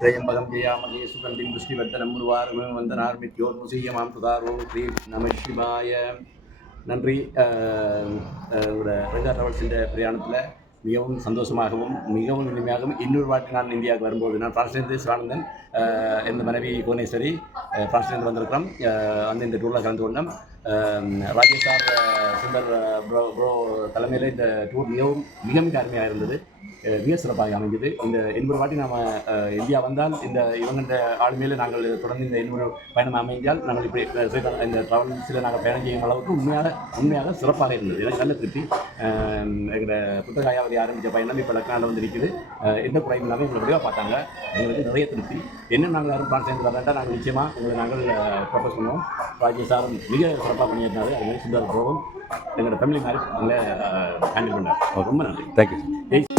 त्र्यम्बकं जयामहे सुगन्धिं पुष्टिवर्धनं मुर्वारुकं वन्दनार्मित्योर्मुसीयमां तुदारों க்ரீம் நம சிவாய. நன்றி. ரெங்கா டிராவல்ஸின் பிரயாணத்தில் மிகவும் சந்தோஷமாகவும் மிகவும் இனிமையாகவும் இன்னொரு வாட்டி நான் இந்தியாவுக்கு வரும்போது நான் பிரான்ஸ்லேருந்து சிவானந்தன் என் மனைவி புவனேஸ்வரி பிரான்ஸ்லேருந்து வந்திருக்கிறோம். இந்த டூரில் கலந்து கொண்டோம். ராஜேஷ் சார் சுந்தர் ப்ரோ தலைமையில் இந்த டூர் மிக அருமையாக இருந்தது. மிக சிறப்பாக அமைஞ்சது. இந்த 80 வாட்டி நாம் இந்தியா வந்தால் இந்த இவங்க ஆளுமையில் நாங்கள் தொடர்ந்து இந்த 80 பயணம் அமைஞ்சால் நாங்கள் இப்படி இந்த ட்ராவல்ஸில் நாங்கள் பயணம் செய்யும் அளவுக்கு உண்மையாக சிறப்பாக இருந்தது. எனக்கு நல்ல திருப்தி. எங்களோட புத்தகாயாவதி ஆரம்பித்த பயணம் இப்போ லக்னாவில் வந்து இருக்குது. எந்த குறையும் இல்லாமல் எங்களை விரைவாக பார்த்தாங்க. எங்களுக்கு நிறைய திருப்தி. என்ன நாங்கள் யாரும் பிளான் செய்து வரேன்டா நாங்கள் நிச்சயமாக உங்களை நாங்கள் ப்ரொபோஸ் பண்ணுவோம். ராஜேஷ் சாரும் மிக சிறப்பாக பண்ணியிருந்தாரு. அது மாதிரி சுந்தர் ப்ரோவும் எங்களோட ஃபேமிலி மாதிரி அவங்கள ஹேண்டில் பண்ணார். ரொம்ப நன்றி. தேங்க்யூ.